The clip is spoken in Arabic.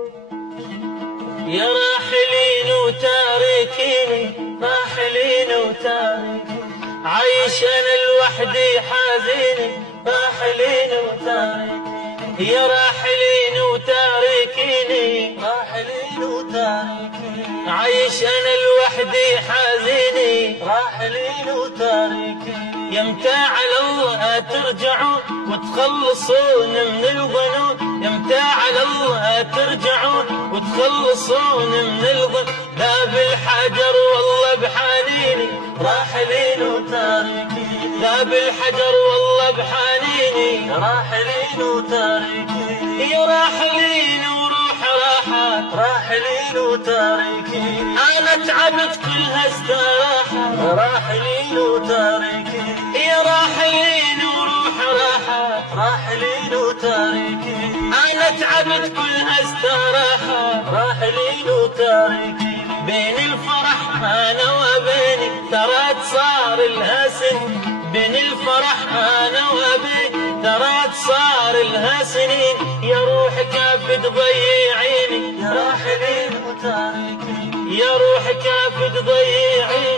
يا راحلين وتاركيني، راحلين وتاركيني، عايش انا لوحدي حزيني، راحلين وتاركيني. يا راحلين وتاركيني، راحلين وتاركيني، عايش انا لوحدي حزيني، راحلين وتاركيني. يمتى على الله ترجعون وتخلصون من الظنون، يمتى على الله ترجعون وتخلصون من الظن. ذاب الحجر والله بحنيني، راحلين وتاركيني، ذاب الحجر والله بحنيني، راحلين وتاركيني. يا راحلين وروح راحات، راحلين وتاركيني، انا تعبت كلها استراحة، راحلين وتاركيني. يا راحلين وروح راحات، راحلين وتاركيني، انا تعبت كلها استراحة، راحلين وتاركيني. بين الفرح انا وبيني ترى صار لها سن، بين الفرح انا وبيني ترى صار لها سنين. يا روح كيف تضيعيني، يا راحلين وتاركيني، يا روح كيف تضيعيني.